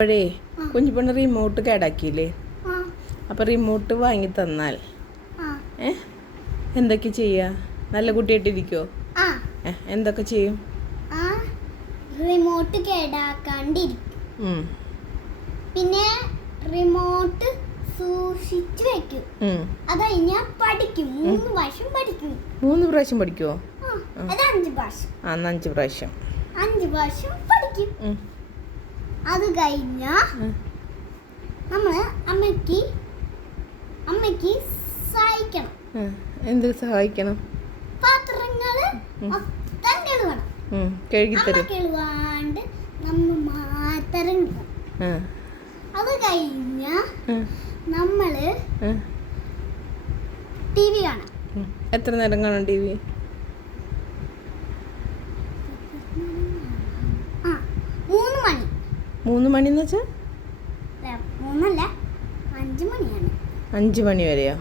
അപ്പോഴേ കുഞ്ഞിപ്പെണ്ണ് റിമോട്ട് കേടാക്കിയില്ലേ? അപ്പം റിമോട്ട് വാങ്ങി തന്നാൽ എന്തൊക്കെ ചെയ്യാ? നല്ല കുട്ടിയായിട്ടിരിക്കുമോ? എന്തൊക്കെ ചെയ്യും? റിമോട്ട് കേടാക്കാണ്ടിരിക്കും. പിന്നെ റിമോട്ട് സൂക്ഷിച്ചു വെക്കും. അത് കഴിഞ്ഞാൽ പഠിക്കും. 3 പ്രാവശ്യം പഠിക്കും. 3 പ്രാവശ്യം പഠിക്കുമോ? അത് 5 പ്രാവശ്യം. 5 പ്രാവശ്യം 5 പ്രാവശ്യം പഠിക്കും. അത് കഴിഞ്ഞാ നമ്മള് അമ്മയ്ക്ക് സഹായിക്കണം. എന്ത് സഹായിക്കണം? പാത്രങ്ങള് മൊത്തം കഴുകണം. കഴുകാണ്ട് നമ്മ മാത്രം. അത് കഴിഞ്ഞ നമ്മള് TV കാണാം. എത്ര നേരം കാണും TV? 3 മണി. 3 മണി എന്ന് വെച്ചാൽ 3 അല്ല, 5 മണിയാണ്. 5 മണി വരെയോ?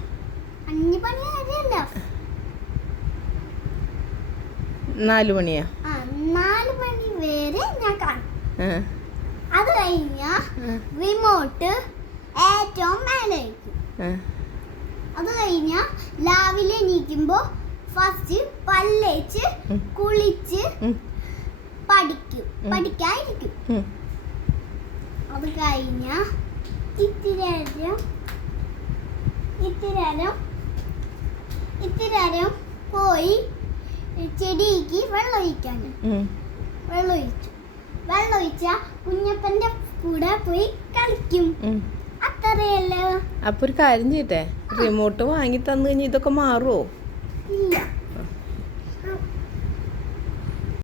5 മണി വരെയല്ല, 4 മണിയാ? 4 മണി വരെ ഞാൻ കാണും. അത് കഴിഞ്ഞ റിമോട്ട് ഏറ്റവും മേലെ വയ്ക്കും. അത് കഴിഞ്ഞ രാവിലെ എണീക്കുമ്പോ ഫസ്റ്റ് പല്ലേച്ച് കുളിച്ച് പഠിക്കാതിരിക്കും. അത് കഴിഞ്ഞ ഇത്തിരി പോയി ചെടിക്ക് വെള്ളം ഒഴിച്ച കുഞ്ഞപ്പന്റെ കൂടെ പോയി കളിക്കും. അത്രയല്ലോ. അപ്പൊ ഒരു കാര്യം ചെയ്യട്ടെ, റിമോട്ട് വാങ്ങി തന്നു കഴിഞ്ഞാൽ ഇതൊക്കെ മാറുമോ?